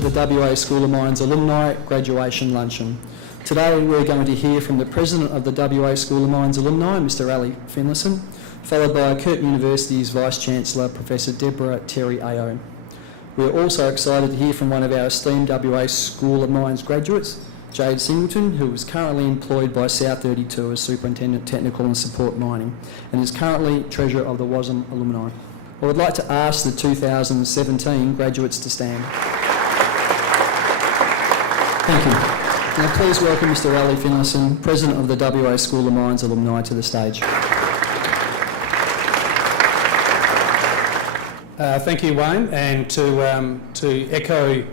the WA School of Mines Alumni Graduation Luncheon. Today we're going to hear from the President of the WA School of Mines Alumni, Mr Ali Finlayson, followed by Curtin University's Vice-Chancellor, Professor Deborah Terry-Ayo. We're also excited to hear from one of our esteemed WA School of Mines graduates, Jade Singleton, who is currently employed by South 32 as Superintendent Technical and Support Mining and is currently Treasurer of the WASMA Alumni. I would like to ask the 2017 graduates to stand. Thank you. Now please welcome Mr Ali Finlayson, President of the WA School of Mines Alumni, to the stage. Thank you, Wayne, and to echo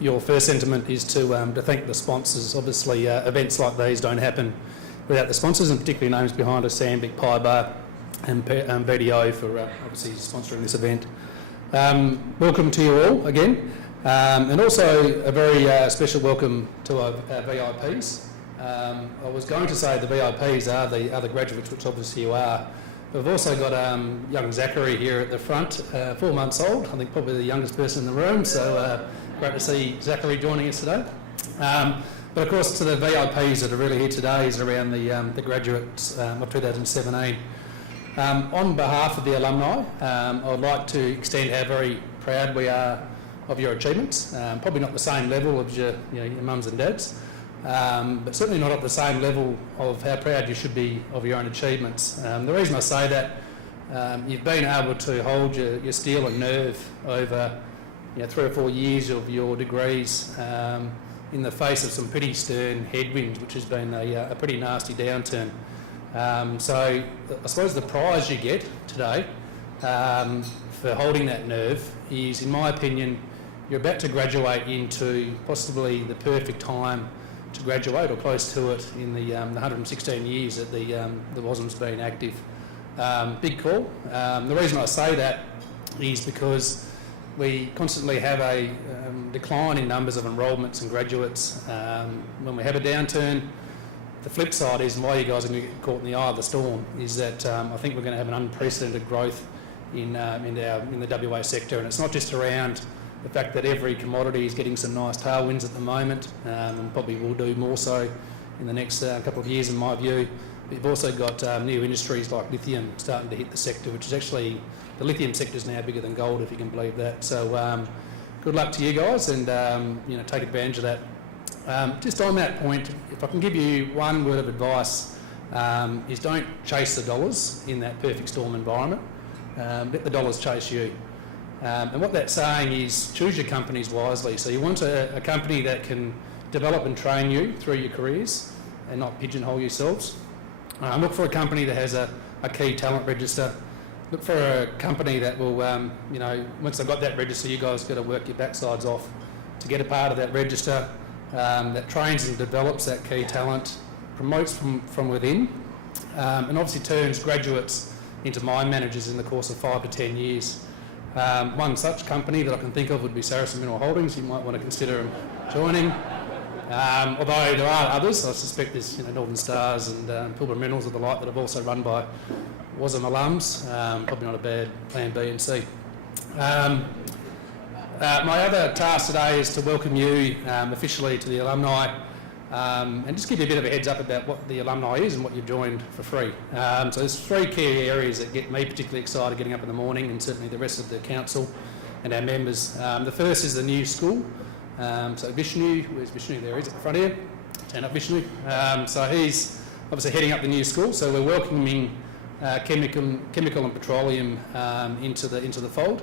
your first sentiment is to thank the sponsors. Obviously, events like these don't happen without the sponsors, and particularly names behind us, Sandvik, Pie Bar and BDO for obviously sponsoring this event. Welcome to you all again, and also a very special welcome to our VIPs. I was going to say the VIPs are the graduates, which obviously you are. We've also got young Zachary here at the front, 4 months old, I think probably the youngest person in the room, so great to see Zachary joining us today. But of course to the VIPs that are really here today is around the graduates of 2017. On behalf of the alumni, I would like to extend how very proud we are of your achievements. Probably not the same level of your mums and dads, but certainly not at the same level of how proud you should be of your own achievements. The reason I say that, you've been able to hold your steel and nerve over 3 or 4 years of your degrees in the face of some pretty stern headwinds, which has been a pretty nasty downturn. So I suppose the prize you get today for holding that nerve is, in my opinion, you're about to graduate into possibly the perfect time to graduate, or close to it, in the 116 years that the WASM's been active. Big call. The reason I say that is because we constantly have a decline in numbers of enrolments and graduates. When we have a downturn, the flip side is, and why you guys are going to get caught in the eye of the storm, is that I think we're going to have an unprecedented growth in the WA sector, and it's not just around the fact that every commodity is getting some nice tailwinds at the moment, and probably will do more so in the next couple of years in my view. But you've also got new industries like lithium starting to hit the sector, which is actually, the lithium sector is now bigger than gold, if you can believe that. So good luck to you guys, and take advantage of that. Just on that point, if I can give you one word of advice, is don't chase the dollars in that perfect storm environment. Let the dollars chase you. And what that's saying is choose your companies wisely. So you want a company that can develop and train you through your careers and not pigeonhole yourselves. Look for a company that has a key talent register. Look for a company that will, once they've got that register, you guys got to work your backsides off to get a part of that register. That trains and develops that key talent, promotes from within, and obviously turns graduates into mine managers in the course of 5 to 10 years. One such company that I can think of would be Saracen Mineral Holdings. You might want to consider joining. Although there are others, I suspect there's Northern Stars and Pilbara Minerals of the like that have also run by WASM alums. Probably not a bad plan B and C. My other task today is to welcome you officially to the alumni, and just give you a bit of a heads up about what the alumni is and what you've joined for free. So there's 3 key areas that get me particularly excited getting up in the morning, and certainly the rest of the council and our members. The first is the new school. So Vishnu, where's Vishnu? There he is at the front here. Turn up Vishnu. So he's obviously heading up the new school. So we're welcoming chemical and petroleum into the fold.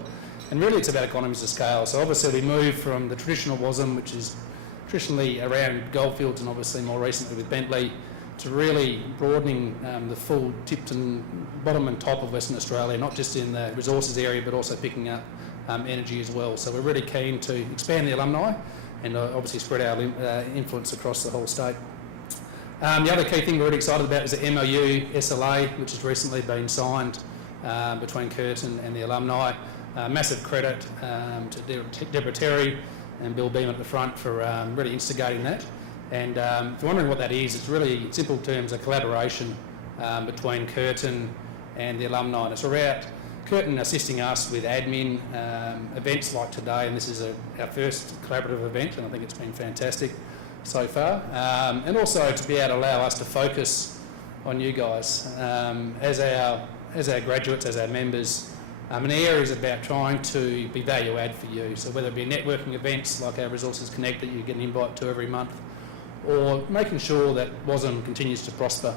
And really it's about economies of scale. So obviously we move from the traditional WASM, which is traditionally around goldfields and obviously more recently with Bentley, to really broadening the full tip and bottom and top of Western Australia, not just in the resources area but also picking up energy as well. So we're really keen to expand the alumni and obviously spread our influence across the whole state. The other key thing we're really excited about is the MOU SLA, which has recently been signed between Curtin and the alumni. Massive credit to Deborah Terry and Bill Beam at the front for really instigating that. And if you're wondering what that is, it's really, in simple terms, a collaboration between Curtin and the alumni. And it's Curtin assisting us with admin, events like today, and this is our first collaborative event, and I think it's been fantastic so far, and also to be able to allow us to focus on you guys as our graduates, as our members. And the area is about trying to be value add for you. So whether it be networking events like our Resources Connect that you get an invite to every month, or making sure that WASM continues to prosper.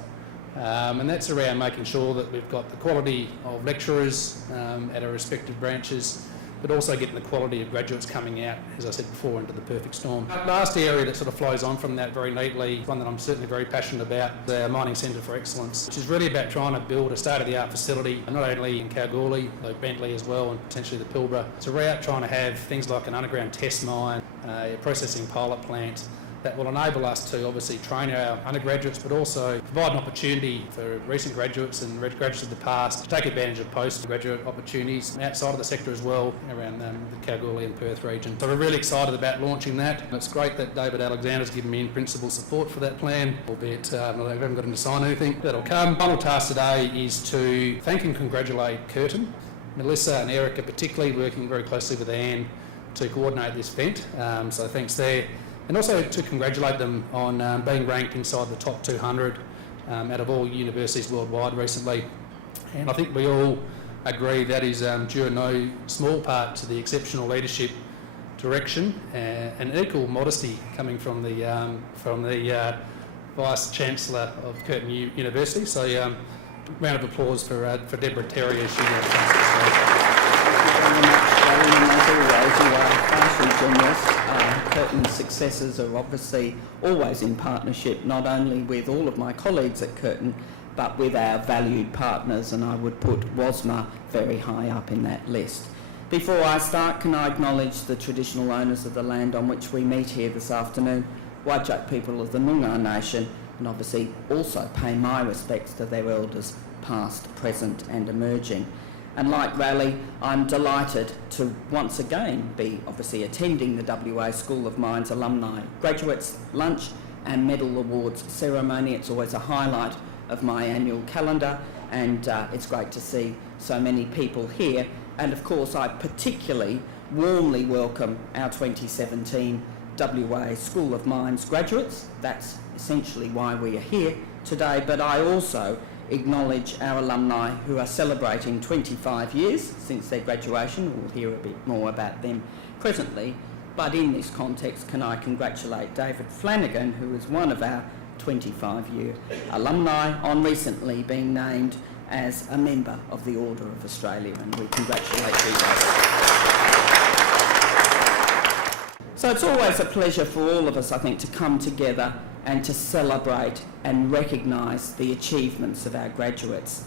And that's around making sure that we've got the quality of lecturers at our respective branches, but also getting the quality of graduates coming out, as I said before, into the perfect storm. The last area that sort of flows on from that very neatly, one that I'm certainly very passionate about, is our Mining Centre for Excellence, which is really about trying to build a state-of-the-art facility, not only in Kalgoorlie, though Bentley as well, and potentially the Pilbara. It's around trying to have things like an underground test mine, a processing pilot plant, that will enable us to obviously train our undergraduates, but also provide an opportunity for recent graduates and graduates of the past to take advantage of postgraduate opportunities outside of the sector as well, around the Kalgoorlie and Perth region. So we're really excited about launching that. It's great that David Alexander's given me in-principle support for that plan, albeit I haven't got him to sign anything. That'll come. Final task today is to thank and congratulate Curtin, Melissa and Erica particularly, working very closely with Anne to coordinate this event. So thanks there. And also to congratulate them on being ranked inside the top 200 out of all universities worldwide recently. And I think we all agree that is due in no small part to the exceptional leadership, direction and equal modesty coming from the Vice-Chancellor of Curtin University. So round of applause for Deborah Terry as she Curtin's successes are obviously always in partnership, not only with all of my colleagues at Curtin, but with our valued partners, and I would put WASMA very high up in that list. Before I start, can I acknowledge the traditional owners of the land on which we meet here this afternoon, Whadjuk people of the Noongar Nation, and obviously also pay my respects to their elders, past, present and emerging. And like Raleigh, I'm delighted to once again be obviously attending the WA School of Mines Alumni Graduates Lunch and Medal Awards ceremony. It's always a highlight of my annual calendar, and it's great to see so many people here. And of course, I particularly warmly welcome our 2017 WA School of Mines graduates. That's essentially why we are here today, but I also acknowledge our alumni who are celebrating 25 years since their graduation. We'll hear a bit more about them presently, but in this context, can I congratulate David Flanagan, who is one of our 25-year alumni, on recently being named as a member of the Order of Australia, and we congratulate you guys. So it's always a pleasure for all of us, I think, to come together and to celebrate and recognise the achievements of our graduates.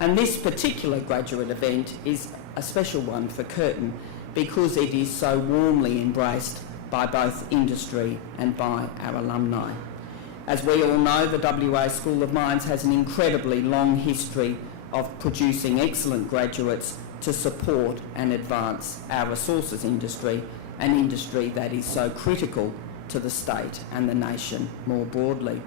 And this particular graduate event is a special one for Curtin because it is so warmly embraced by both industry and by our alumni. As we all know, the WA School of Mines has an incredibly long history of producing excellent graduates to support and advance our resources industry, an industry that is so critical to the state and the nation more broadly.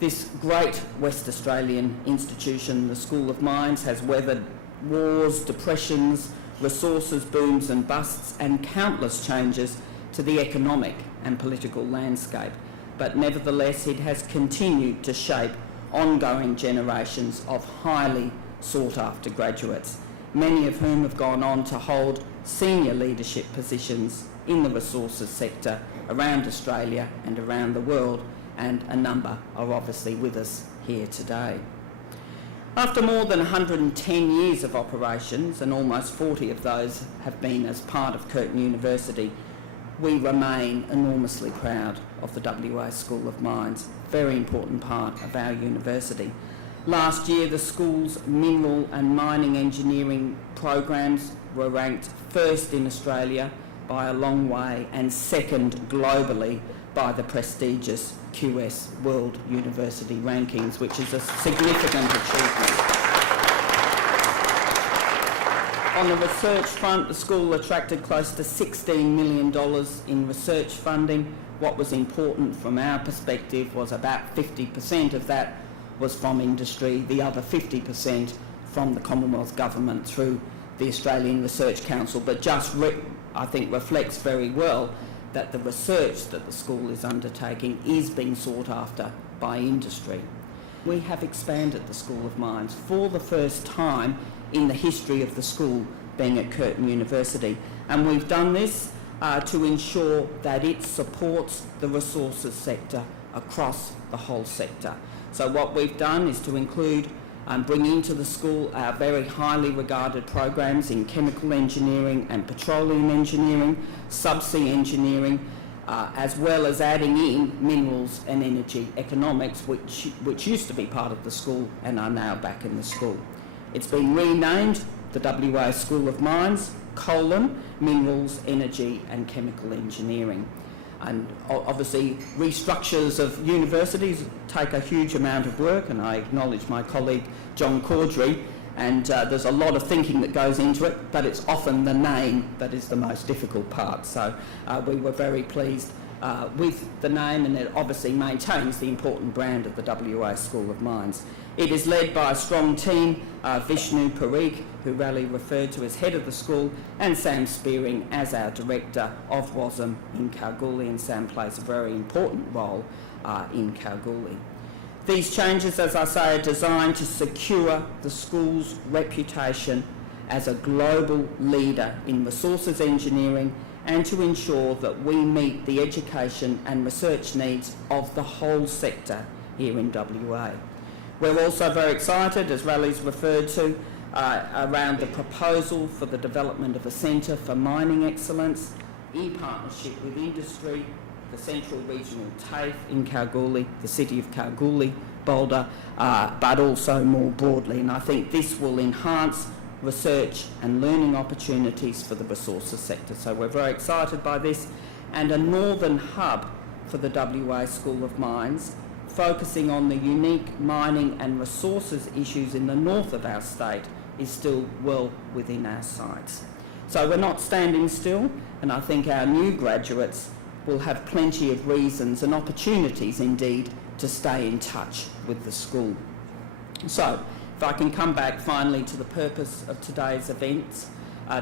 This great West Australian institution, the School of Mines, has weathered wars, depressions, resources booms and busts, and countless changes to the economic and political landscape. But nevertheless, it has continued to shape ongoing generations of highly sought-after graduates, many of whom have gone on to hold senior leadership positions in the resources sector around Australia and around the world, and a number are obviously with us here today. After more than 110 years of operations, and almost 40 of those have been as part of Curtin University, we remain enormously proud of the WA School of Mines, very important part of our university. Last year, the school's mineral and mining engineering programs were ranked first in Australia by a long way and second globally by the prestigious QS World University Rankings, which is a significant achievement. On the research front, the school attracted close to $16 million in research funding. What was important from our perspective was about 50% of that was from industry, the other 50% from the Commonwealth Government through the Australian Research Council, but I think reflects very well that the research that the school is undertaking is being sought after by industry. We have expanded the School of Mines for the first time in the history of the school being at Curtin University, and we've done this to ensure that it supports the resources sector across the whole sector. So what we've done is to include bring into the school our very highly regarded programs in chemical engineering and petroleum engineering, subsea engineering, as well as adding in minerals and energy economics, which used to be part of the school and are now back in the school. It's been renamed the WA School of Mines, Minerals, Energy and Chemical Engineering. And obviously restructures of universities take a huge amount of work, and I acknowledge my colleague John Caudry, and there's a lot of thinking that goes into it, but it's often the name that is the most difficult part. So we were very pleased with the name, and it obviously maintains the important brand of the WA School of Mines. It is led by a strong team, Vishnu Parikh, who Raleigh referred to as head of the school, and Sam Spearing as our director of WASM in Kalgoorlie, and Sam plays a very important role in Kalgoorlie. These changes, as I say, are designed to secure the school's reputation as a global leader in resources engineering and to ensure that we meet the education and research needs of the whole sector here in WA. We're also very excited, as Raleigh's referred to, around the proposal for the development of a centre for mining excellence in partnership with industry, the Central Regional TAFE in Kalgoorlie, the City of Kalgoorlie, Boulder, but also more broadly. And I think this will enhance research and learning opportunities for the resources sector. So we're very excited by this. And a northern hub for the WA School of Mines, focusing on the unique mining and resources issues in the north of our state, is still well within our sights. So we're not standing still, and I think our new graduates will have plenty of reasons and opportunities indeed to stay in touch with the school. So if I can come back finally to the purpose of today's events,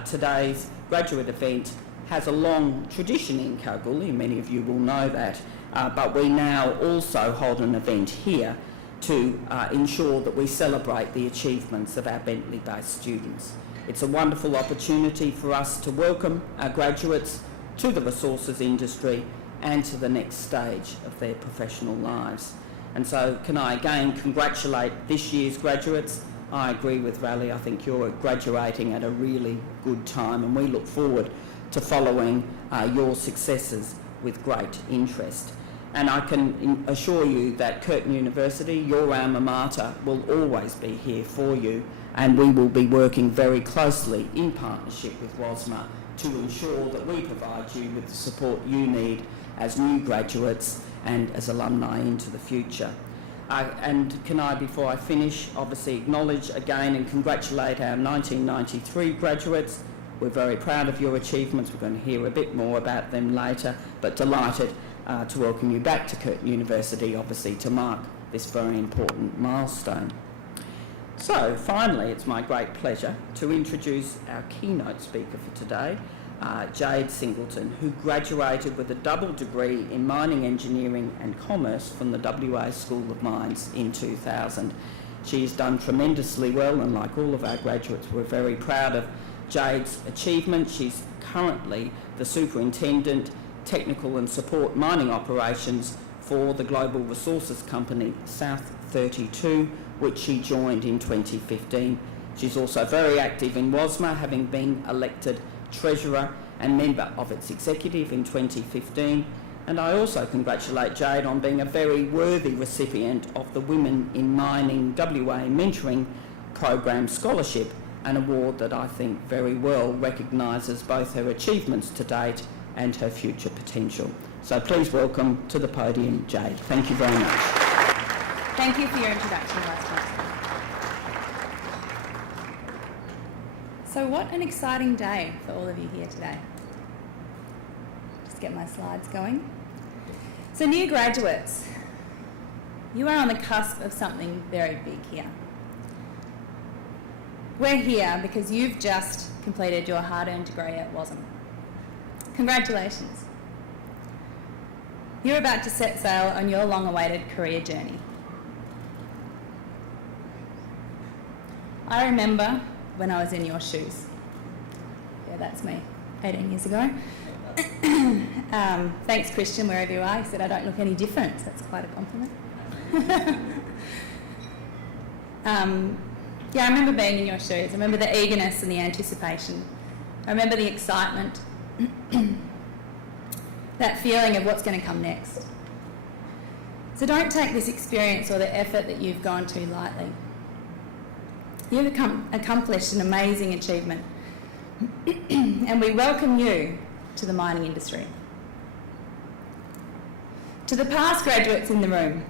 today's graduate event has a long tradition in Kalgoorlie, many of you will know that, but we now also hold an event here to ensure that we celebrate the achievements of our Bentley-based students. It's a wonderful opportunity for us to welcome our graduates to the resources industry and to the next stage of their professional lives. And so can I again congratulate this year's graduates. I agree with Raleigh, I think you're graduating at a really good time, and we look forward to following your successes with great interest. And I can assure you that Curtin University, your alma mater, will always be here for you, and we will be working very closely in partnership with WASMA to ensure that we provide you with the support you need as new graduates and as alumni into the future. And can I, before I finish, obviously acknowledge again and congratulate our 1993 graduates. We're very proud of your achievements. We're going to hear a bit more about them later, but delighted to welcome you back to Curtin University, obviously, to mark this very important milestone. So, finally, it's my great pleasure to introduce our keynote speaker for today, Jade Singleton, who graduated with a double degree in mining engineering and commerce from the WA School of Mines in 2000. She's done tremendously well, and like all of our graduates, we're very proud of Jade's achievement. She's currently the Superintendent, Technical and Support Mining Operations for the global resources company South 32, which she joined in 2015. She's also very active in WASMA, having been elected Treasurer and member of its executive in 2015. And I also congratulate Jade on being a very worthy recipient of the Women in Mining WA Mentoring Program Scholarship, an award that I think very well recognises both her achievements to date and her future potential. So please welcome to the podium Jade. Thank you very much. Thank you for your introduction, Weston. So what an exciting day for all of you here today. Just get my slides going. So new graduates, you are on the cusp of something very big here. We're here because you've just completed your hard-earned degree at WASMA. Congratulations. You're about to set sail on your long-awaited career journey. I remember when I was in your shoes. Yeah, that's me, 18 years ago. Thanks, Christian, wherever you are. He said I don't look any different, so that's quite a compliment. Yeah, I remember being in your shoes. I remember the eagerness and the anticipation. I remember the excitement, that feeling of what's going to come next. So don't take this experience or the effort that you've gone to lightly. You've accomplished an amazing achievement, and we welcome you to the mining industry. To the past graduates in the room,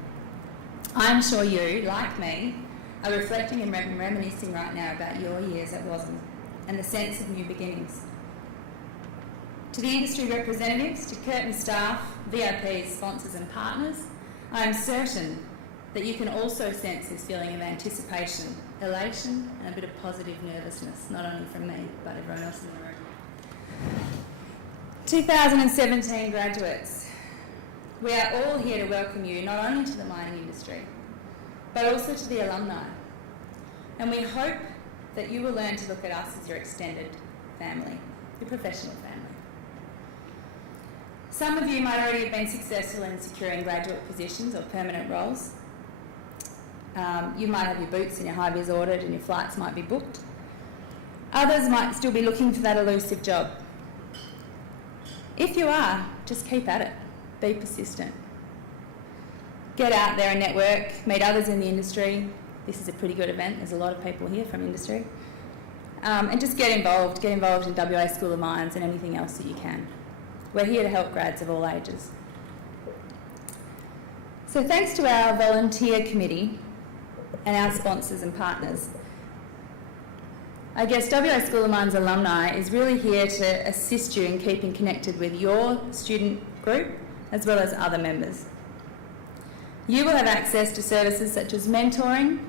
I'm sure you, like me, are reflecting and reminiscing right now about your years at WASM and the sense of new beginnings. To the industry representatives, to Curtin staff, VIPs, sponsors and partners, I am certain that you can also sense this feeling of anticipation, elation and a bit of positive nervousness, not only from me, but everyone else in the room. 2017 graduates, we are all here to welcome you not only to the mining industry, but also to the alumni. And we hope that you will learn to look at us as your extended family, your professional family. Some of you might already have been successful in securing graduate positions or permanent roles. You might have your boots and your high vis ordered and your flights might be booked. Others might still be looking for that elusive job. If you are, just keep at it. Be persistent. Get out there and network, meet others in the industry. This is a pretty good event. There's a lot of people here from industry. And just get involved. Get involved in WA School of Mines and anything else that you can. We're here to help grads of all ages. So thanks to our volunteer committee and our sponsors and partners, I guess WA School of Mines alumni is really here to assist you in keeping connected with your student group as well as other members. You will have access to services such as mentoring,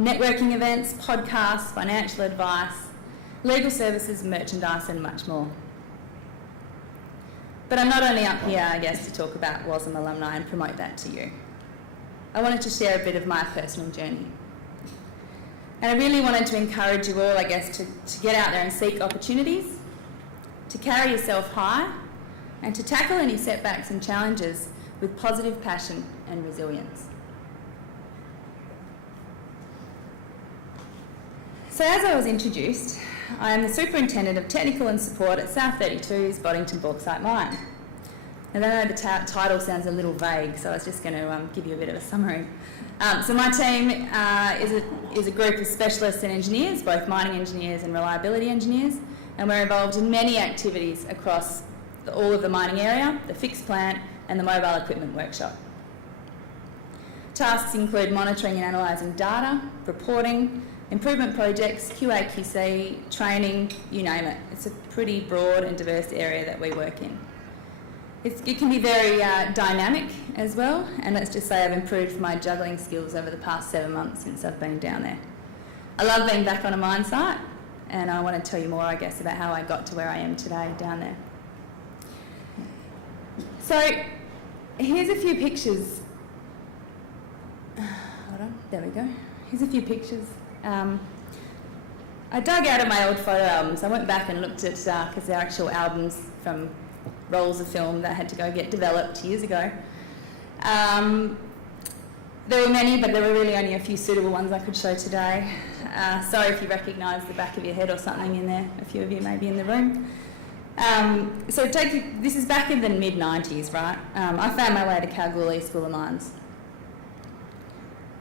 networking events, podcasts, financial advice, legal services, merchandise and much more. But I'm not only up here, I guess, to talk about WASM alumni and promote that to you. I wanted to share a bit of my personal journey. And I really wanted to encourage you all, I guess, to get out there and seek opportunities, to carry yourself high, and to tackle any setbacks and challenges with positive passion and resilience. So as I was introduced, I am the Superintendent of Technical and Support at South 32's Boddington Bauxite Mine. And I know the title sounds a little vague, so I was just going to give you a bit of a summary. So my team is a group of specialists and engineers, both mining engineers and reliability engineers, and we're involved in many activities across all of the mining area, the fixed plant and the mobile equipment workshop. Tasks include monitoring and analysing data, reporting, improvement projects, QA/QC, training, you name it. It's a pretty broad and diverse area that we work in. It can be very dynamic as well, and let's just say I've improved my juggling skills over the past 7 months since I've been down there. I love being back on a mine site, and I want to tell you more, I guess, about how I got to where I am today down there. So here's a few pictures. Hold on, there we go. Here's a few pictures. I dug out of my old photo albums. I went back and looked at, because they're actual albums from rolls of film that had to go get developed years ago. There were many, but there were really only a few suitable ones I could show today. Sorry if you recognise the back of your head or something in there. A few of you may be in the room. This is back in the mid-90s, right? I found my way to Kalgoorlie School of Mines.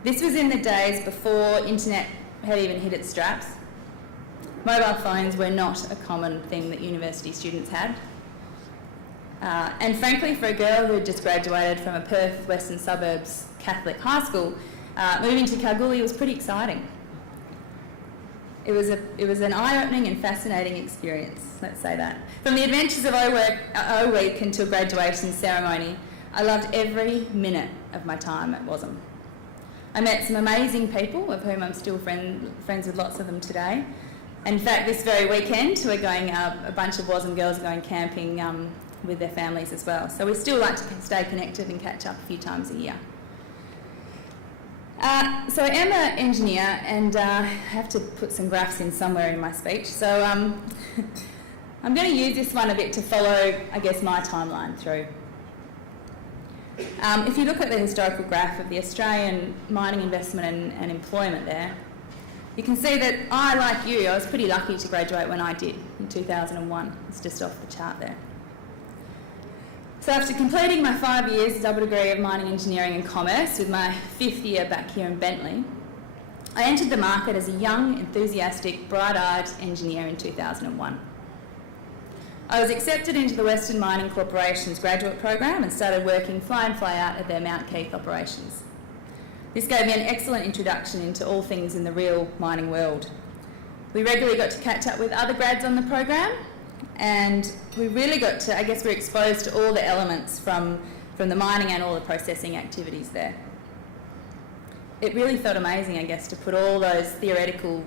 This was in the days before internet had even hit its straps. Mobile phones were not a common thing that university students had. And frankly, for a girl who had just graduated from a Perth Western Suburbs Catholic high school, moving to Kalgoorlie was pretty exciting. It was an eye-opening and fascinating experience, let's say that. From the adventures of O Week until graduation ceremony, I loved every minute of my time at WASM. I met some amazing people, of whom I'm still friends with lots of them today. In fact, this very weekend, we're going, a bunch of WASM girls are going camping with their families as well. So we still like to stay connected and catch up a few times a year. So I am an engineer, and I have to put some graphs in somewhere in my speech. So I'm going to use this one a bit to follow, I guess, my timeline through. If you look at the historical graph of the Australian mining investment and employment there, you can see that I, like you, I was pretty lucky to graduate when I did, in 2001. It's just off the chart there. So after completing my 5 years double degree of mining engineering and commerce with my 5th year back here in Bentley, I entered the market as a young, enthusiastic, bright-eyed engineer in 2001. I was accepted into the Western Mining Corporation's graduate program and started working fly in, fly out at their Mount Keith operations. This gave me an excellent introduction into all things in the real mining world. We regularly got to catch up with other grads on the program, and we really got to, I guess, we're exposed to all the elements from the mining and all the processing activities there. It really felt amazing, I guess, to put all those theoretical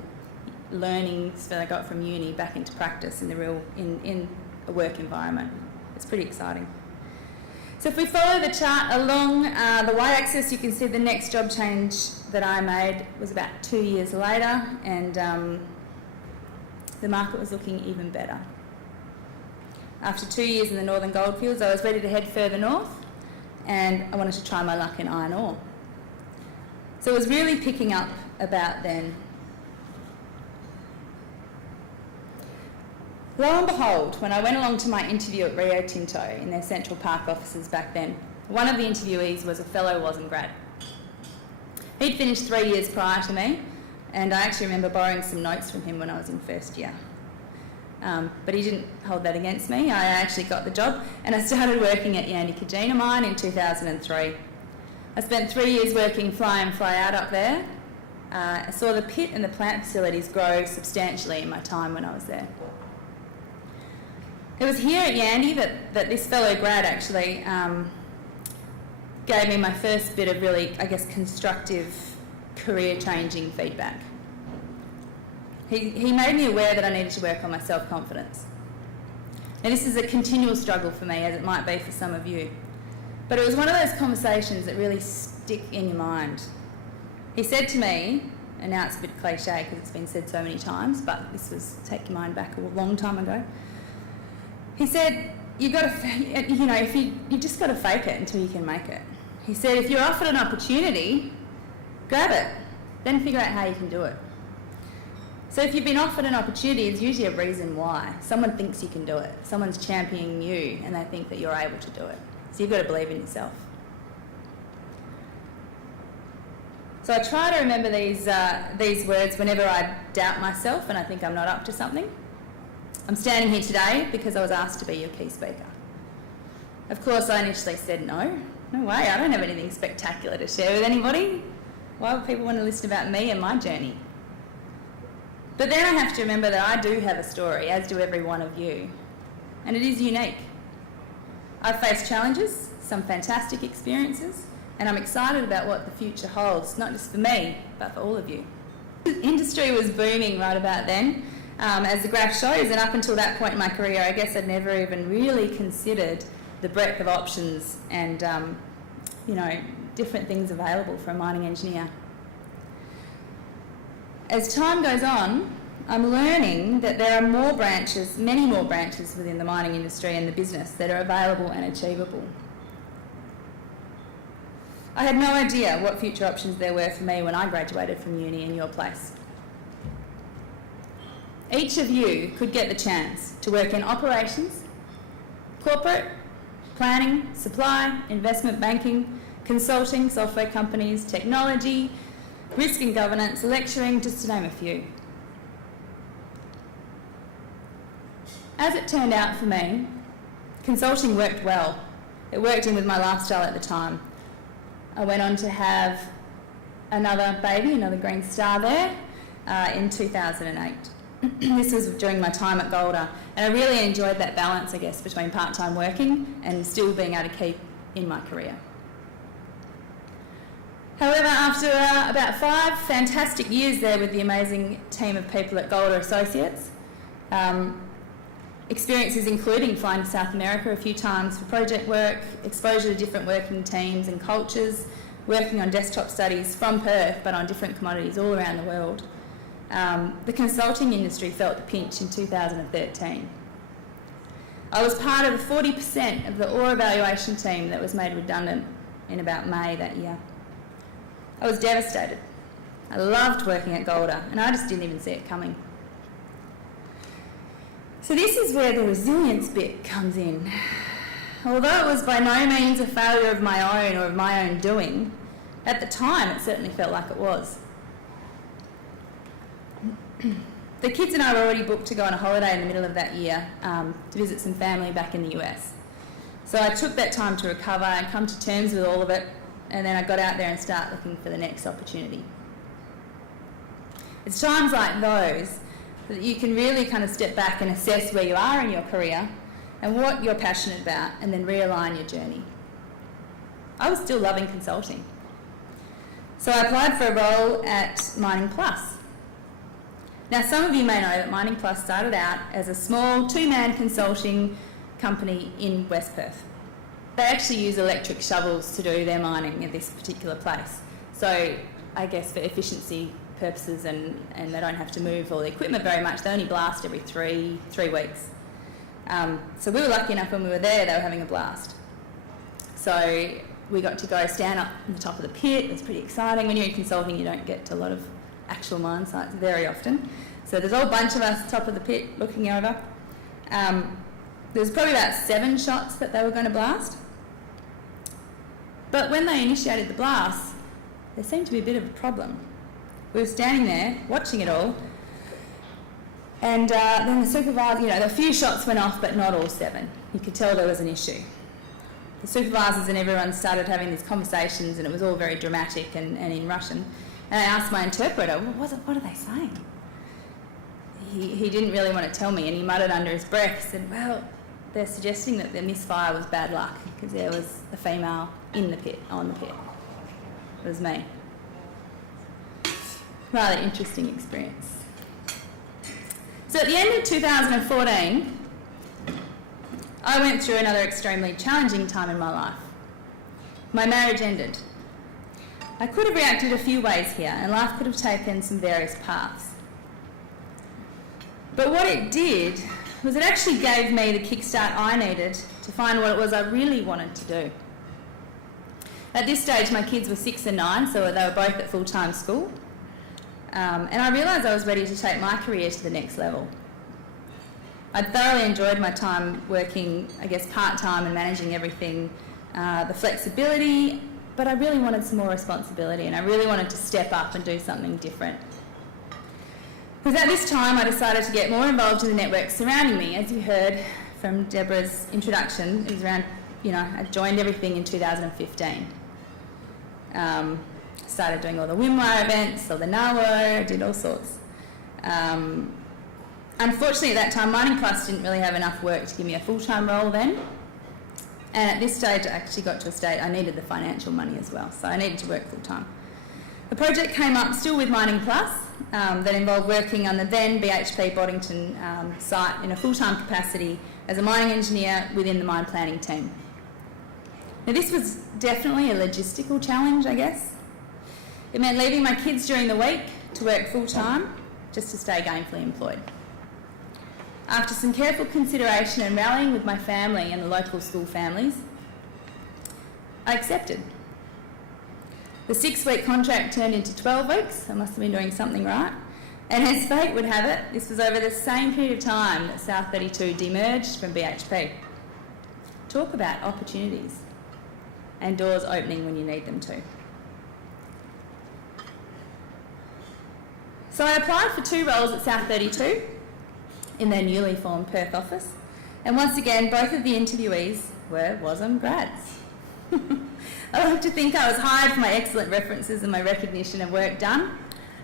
learnings that I got from uni back into practice in the real, in a work environment. It's pretty exciting. So if we follow the chart along the y-axis, you can see the next job change that I made was about 2 years later, and the market was looking even better. After 2 years in the Northern Goldfields, I was ready to head further north, and I wanted to try my luck in iron ore. So it was really picking up about then. Lo and behold, when I went along to my interview at Rio Tinto in their Central Park offices back then, one of the interviewees was a fellow WASM grad. He'd finished 3 years prior to me, and I actually remember borrowing some notes from him when I was in first year. But he didn't hold that against me. I actually got the job, and I started working at Yandi Kajina mine in 2003. I spent 3 years working fly in, fly out up there. I saw the pit and the plant facilities grow substantially in my time when I was there. It was here at Yandi that this fellow grad actually gave me my first bit of really, I guess, constructive, career-changing feedback. He made me aware that I needed to work on my self-confidence. Now, this is a continual struggle for me, as it might be for some of you. But it was one of those conversations that really stick in your mind. He said to me, and now it's a bit cliche because it's been said so many times, but this was, take your mind back a long time ago. He said, you just got to fake it until you can make it. He said, if you're offered an opportunity, grab it, then figure out how you can do it. So if you've been offered an opportunity, it's usually a reason why. Someone thinks you can do it. Someone's championing you and they think that you're able to do it. So you've got to believe in yourself. So I try to remember these words whenever I doubt myself and I think I'm not up to something. I'm standing here today because I was asked to be your key speaker. Of course, I initially said no. No way, I don't have anything spectacular to share with anybody. Why would people want to listen about me and my journey? But then I have to remember that I do have a story, as do every one of you. And it is unique. I've faced challenges, some fantastic experiences, and I'm excited about what the future holds, not just for me, but for all of you. Industry was booming right about then. As the graph shows, and up until that point in my career, I guess I'd never even really considered the breadth of options and, different things available for a mining engineer. As time goes on, I'm learning that there are more branches, many more branches within the mining industry and the business that are available and achievable. I had no idea what future options there were for me when I graduated from uni in your place. Each of you could get the chance to work in operations, corporate, planning, supply, investment banking, consulting, software companies, technology, risk and governance, lecturing, just to name a few. As it turned out for me, consulting worked well. It worked in with my lifestyle at the time. I went on to have another baby, another green star there, in 2008. This was during my time at Golder, and I really enjoyed that balance, I guess, between part-time working and still being able to keep in my career. However, after about 5 fantastic years there with the amazing team of people at Golder Associates, experiences including flying to South America a few times for project work, exposure to different working teams and cultures, working on desktop studies from Perth but on different commodities all around the world, the consulting industry felt the pinch in 2013. I was part of the 40% of the ore evaluation team that was made redundant in about May that year. I was devastated. I loved working at Golder and I just didn't even see it coming. So this is where the resilience bit comes in. Although it was by no means a failure of my own or of my own doing, at the time it certainly felt like it was. The kids and I were already booked to go on a holiday in the middle of that year to visit some family back in the US. So I took that time to recover and come to terms with all of it, and then I got out there and start looking for the next opportunity. It's times like those that you can really kind of step back and assess where you are in your career and what you're passionate about, and then realign your journey. I was still loving consulting. So I applied for a role at Mining Plus. Now, some of you may know that Mining Plus started out as a small 2-man consulting company in West Perth. They actually use electric shovels to do their mining at this particular place. So I guess for efficiency purposes and they don't have to move all the equipment very much, they only blast every three weeks. So we were lucky enough when we were there, they were having a blast. So we got to go stand up on the top of the pit. It was pretty exciting. When you're in consulting, you don't get to a lot of actual mine sites very often. So there's a whole bunch of us at the top of the pit looking over. There was probably about 7 shots that they were going to blast. But when they initiated the blast, there seemed to be a bit of a problem. We were standing there watching it all, and then the supervisor, a few shots went off, but not all 7. You could tell there was an issue. The supervisors and everyone started having these conversations, and it was all very dramatic and in Russian. And I asked my interpreter, what are they saying? He didn't really want to tell me, and he muttered under his breath, said, well, they're suggesting that the misfire was bad luck because there was a female in the pit, on the pit. It was me. Rather interesting experience. So at the end of 2014, I went through another extremely challenging time in my life. My marriage ended. I could have reacted a few ways here, and life could have taken some various paths. But what it did was it actually gave me the kickstart I needed to find what it was I really wanted to do. At this stage, my kids were 6 and 9, so they were both at full-time school. And I realised I was ready to take my career to the next level. I thoroughly enjoyed my time working, part-time and managing everything, the flexibility, but I really wanted some more responsibility, and I really wanted to step up and do something different. Because at this time, I decided to get more involved in the network surrounding me. As you heard from Deborah's introduction, it was around, I joined everything in 2015. Started doing all the WIMWA events, all the NAWO, did all sorts. Unfortunately, at that time, Mining Plus didn't really have enough work to give me a full-time role then. And at this stage, I actually got to a state I needed the financial money as well, so I needed to work full-time. The project came up still with Mining Plus that involved working on the then BHP Boddington site in a full-time capacity as a mining engineer within the mine planning team. Now, this was definitely a logistical challenge, I guess. It meant leaving my kids during the week to work full-time just to stay gainfully employed. After some careful consideration and rallying with my family and the local school families, I accepted. The 6-week contract turned into 12 weeks. I must have been doing something right. And as fate would have it, this was over the same period of time that South 32 demerged from BHP. Talk about opportunities and doors opening when you need them to. So I applied for 2 roles at South 32 in their newly formed Perth office, and once again both of the interviewees were WASM grads. I like to think I was hired for my excellent references and my recognition of work done,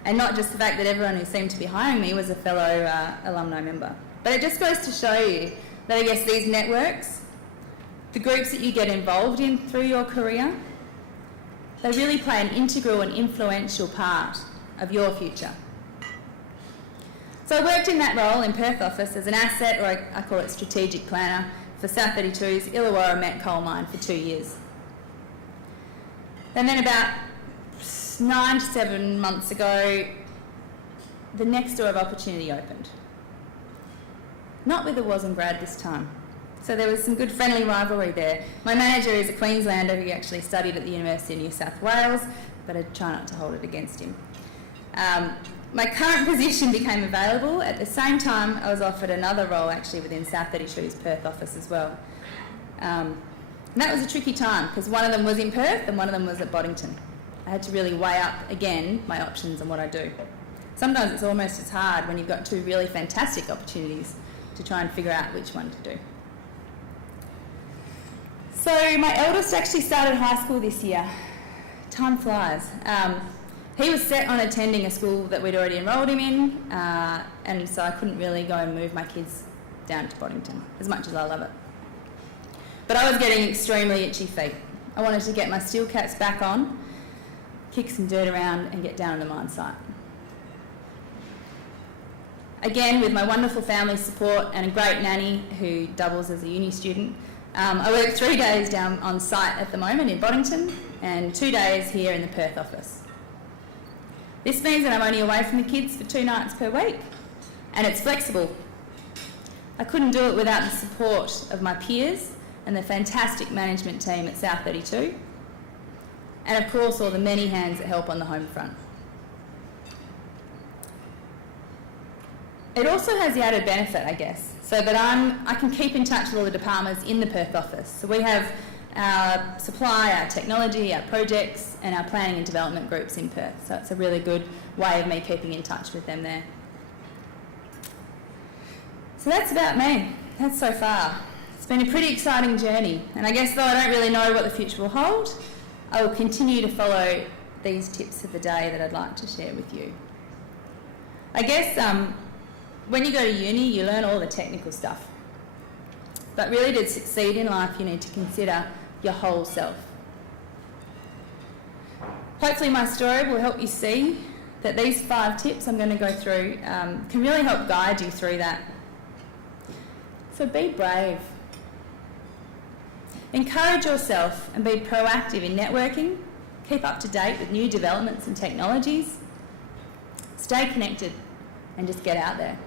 and not just the fact that everyone who seemed to be hiring me was a fellow alumni member. But it just goes to show you that I guess these networks, the groups that you get involved in through your career, They really play an integral and influential part of your future. So I worked in that role in Perth office as an asset, or I call it strategic planner, for South 32's Illawarra Met Coal Mine for 2 years. And then about 9 to 7 months ago, the next door of opportunity opened. Not with a WASM grad this time. So there was some good friendly rivalry there. My manager is a Queenslander who actually studied at the University of New South Wales, but I try not to hold it against him. My current position became available. At the same time, I was offered another role actually within South 32's Perth office as well. And that was a tricky time because one of them was in Perth and one of them was at Boddington. I had to really weigh up again my options and what I do. Sometimes it's almost as hard when you've got two really fantastic opportunities to try and figure out which one to do. So my eldest actually started high school this year. Time flies. He was set on attending a school that we'd already enrolled him in, and so I couldn't really go and move my kids down to Boddington, as much as I love it. But I was getting extremely itchy feet. I wanted to get my steel caps back on, kick some dirt around and get down on the mine site. Again, with my wonderful family support and a great nanny who doubles as a uni student, I work 3 days down on site at the moment in Boddington and 2 days here in the Perth office. This means that I'm only away from the kids for 2 nights per week, and it's flexible. I couldn't do it without the support of my peers and the fantastic management team at South 32, and of course all the many hands that help on the home front. It also has the added benefit, I guess, so that I can keep in touch with all the departments in the Perth office. So we have our supply, our technology, our projects and our planning and development groups in Perth. So it's a really good way of me keeping in touch with them there. So that's about me. That's so far. It's been a pretty exciting journey, and I guess though I don't really know what the future will hold, I will continue to follow these tips of the day that I'd like to share with you. I guess when you go to uni, you learn all the technical stuff. But really to succeed in life, you need to consider your whole self. Hopefully my story will help you see that these 5 tips I'm going to go through can really help guide you through that. So be brave. Encourage yourself and be proactive in networking. Keep up to date with new developments and technologies. Stay connected and just get out there.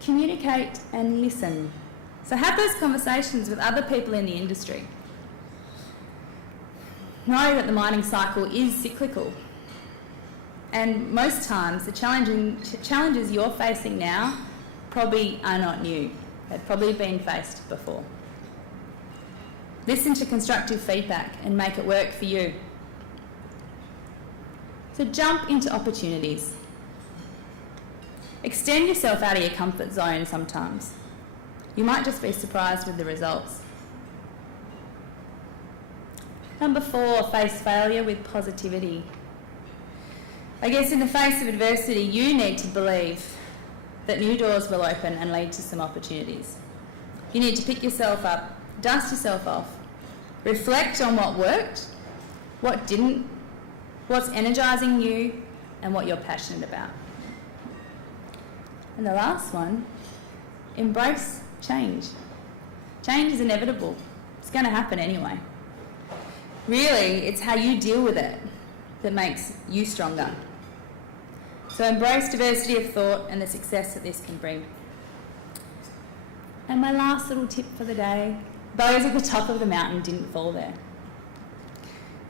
Communicate and listen. So have those conversations with other people in the industry. Know that the mining cycle is cyclical. And most times the challenges you're facing now probably are not new. They've probably been faced before. Listen to constructive feedback and make it work for you. So jump into opportunities. Extend yourself out of your comfort zone sometimes. You might just be surprised with the results. Number 4, face failure with positivity. I guess in the face of adversity, you need to believe that new doors will open and lead to some opportunities. You need to pick yourself up, dust yourself off, reflect on what worked, what didn't, what's energising you, and what you're passionate about. And the last one, embrace change. Change is inevitable. It's going to happen anyway. Really, it's how you deal with it that makes you stronger. So embrace diversity of thought and the success that this can bring. And my last little tip for the day, those at the top of the mountain didn't fall there.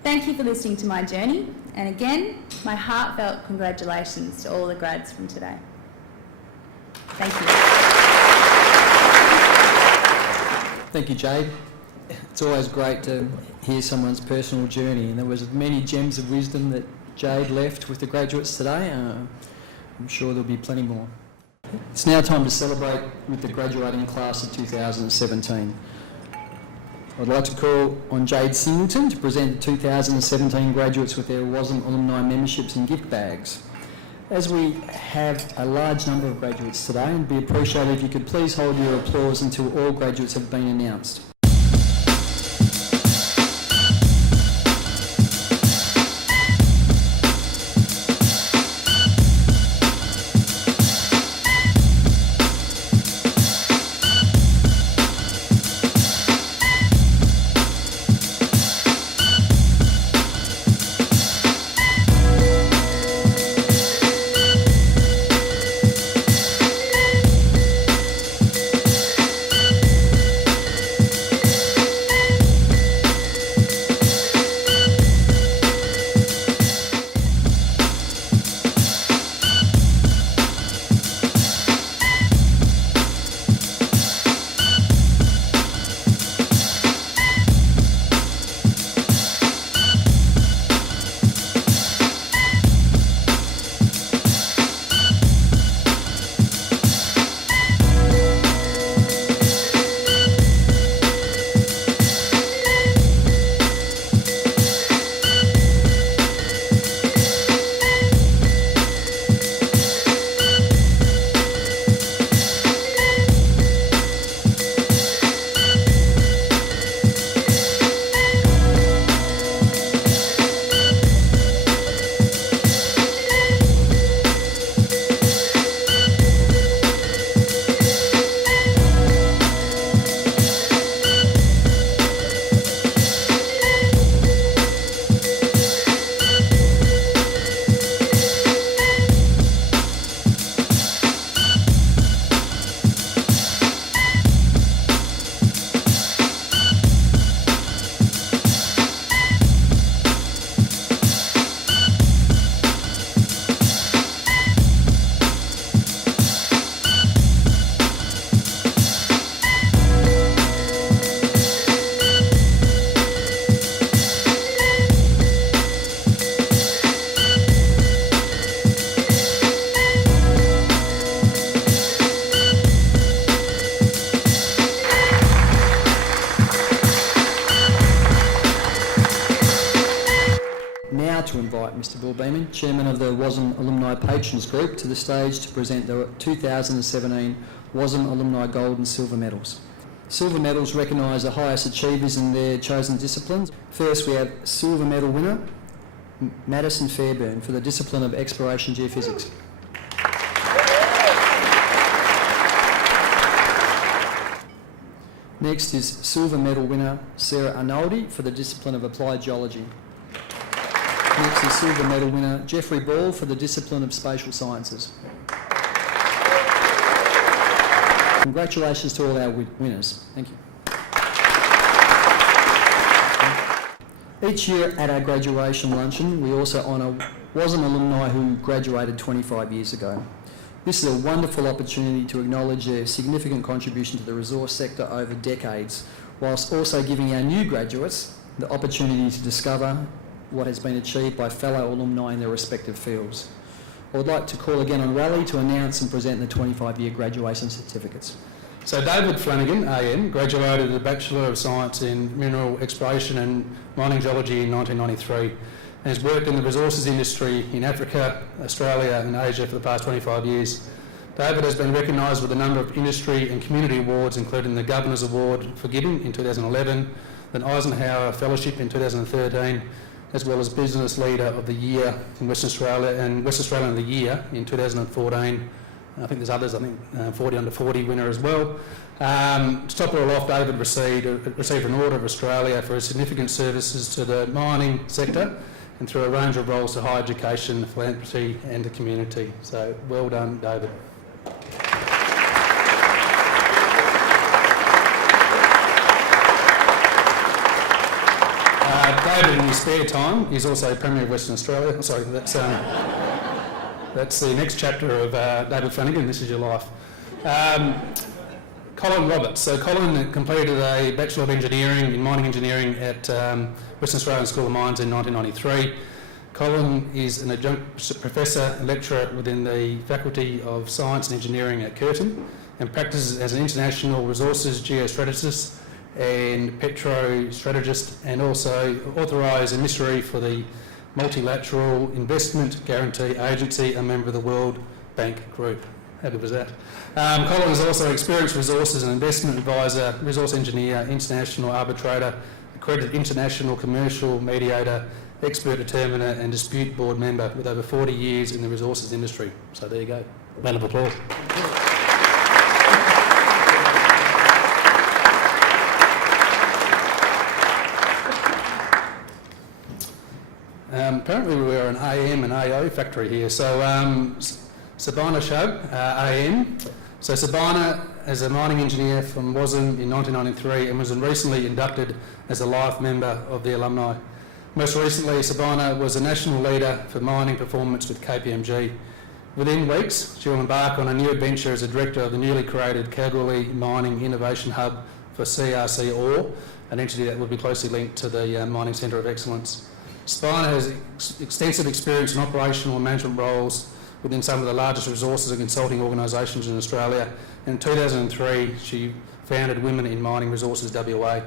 Thank you for listening to my journey, and again, my heartfelt congratulations to all the grads from today. Thank you. Thank you, Jade. It's always great to hear someone's personal journey, and there was many gems of wisdom that Jade left with the graduates today. I'm sure there'll be plenty more. It's now time to celebrate with the graduating class of 2017. I'd like to call on Jade Singleton to present the 2017 graduates with their WASM alumni memberships and gift bags. As we have a large number of graduates today, it'd be appreciated if you could please hold your applause until all graduates have been announced. to invite Mr Bill Beeman, Chairman of the WASM Alumni Patrons Group, to the stage to present the 2017 WASM Alumni Gold and Silver Medals. Silver medals recognise the highest achievers in their chosen disciplines. First, we have silver medal winner, Madison Fairburn, for the discipline of exploration geophysics. Next is silver medal winner, Sarah Arnoldi, for the discipline of applied geology. Next is silver medal winner, Jeffrey Ball, for the discipline of spatial sciences. Congratulations to all our winners. Thank you. Each year at our graduation luncheon, we also honour WASM alumni who graduated 25 years ago. This is a wonderful opportunity to acknowledge their significant contribution to the resource sector over decades, whilst also giving our new graduates the opportunity to discover what has been achieved by fellow alumni in their respective fields. I would like to call again on Raleigh to announce and present the 25-year graduation certificates. So David Flanagan, AM, graduated with a Bachelor of Science in Mineral Exploration and Mining Geology in 1993 and has worked in the resources industry in Africa, Australia and Asia for the past 25 years. David has been recognised with a number of industry and community awards, including the Governor's Award for Giving in 2011, the Eisenhower Fellowship in 2013, as well as Business Leader of the Year in Western Australia and West Australian of the Year in 2014. I think there's others, 40 under 40 winner as well. To top it all off, David received an Order of Australia for his significant services to the mining sector and through a range of roles to higher education, philanthropy and the community. So well done, David. David, in his spare time, he's also Premier of Western Australia. Sorry, that's the next chapter of David Flanagan. This is your life. Colin Roberts. So Colin completed a Bachelor of Engineering in Mining Engineering at Western Australian School of Mines in 1993. Colin is an adjunct professor and lecturer within the Faculty of Science and Engineering at Curtin and practices as an international resources geostrategist and petrostrategist, and also authorised emissary for the Multilateral Investment Guarantee Agency, a member of the World Bank Group. How good was that? Colin is also an experienced resources and investment advisor, resource engineer, international arbitrator, accredited international commercial mediator, expert determiner and dispute board member with over 40 years in the resources industry. So there you go. Round of applause. Apparently we were an AM and AO factory here. So Sabina Shub, AM. So Sabina is a mining engineer from WASM in 1993 and was recently inducted as a life member of the alumni. Most recently, Sabina was a national leader for mining performance with KPMG. Within weeks, she will embark on a new adventure as a director of the newly created Kalgoorlie Mining Innovation Hub for CRC Ore, an entity that will be closely linked to the Mining Centre of Excellence. Sabina has extensive experience in operational and management roles within some of the largest resources and consulting organisations in Australia. In 2003, she founded Women in Mining Resources WA.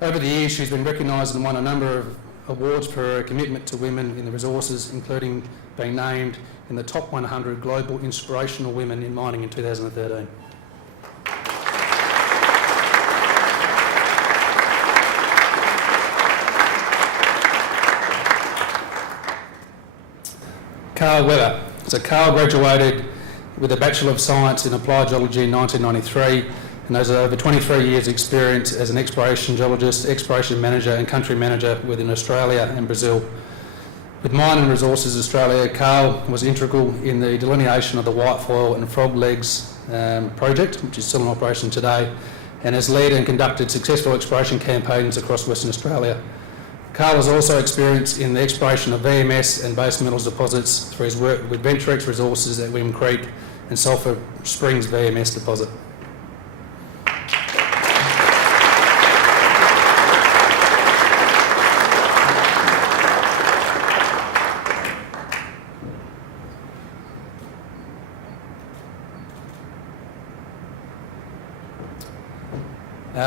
Over the years, she's been recognised and won a number of awards for her commitment to women in the resources, including being named in the top 100 global inspirational women in mining in 2013. Carl Weller. So Carl graduated with a Bachelor of Science in Applied Geology in 1993 and has over 23 years experience as an exploration geologist, exploration manager and country manager within Australia and Brazil. With Mine and Resources Australia, Carl was integral in the delineation of the Whitefoil and Frog Legs project, which is still in operation today, and has led and conducted successful exploration campaigns across Western Australia. Carl has also experienced in the exploration of VMS and base metals deposits through his work with Venturex Resources at William Creek and Sulphur Springs VMS deposit.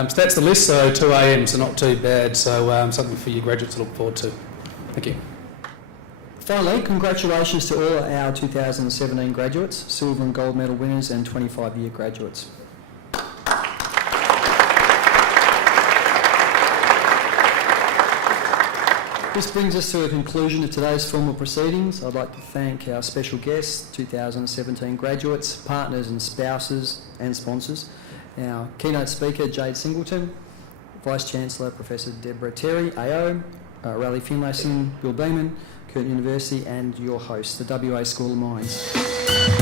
So that's the list, so 2 AM, so not too bad, so something for you graduates to look forward to. Thank you. Finally, congratulations to all our 2017 graduates, silver and gold medal winners and 25-year graduates. This brings us to a conclusion of today's formal proceedings. I'd like to thank our special guests, 2017 graduates, partners and spouses and sponsors, our keynote speaker Jade Singleton, Vice-Chancellor Professor Deborah Terry, AO, Raleigh Finlayson, Bill Beeman, Curtin University, and your host, the WA School of Mines.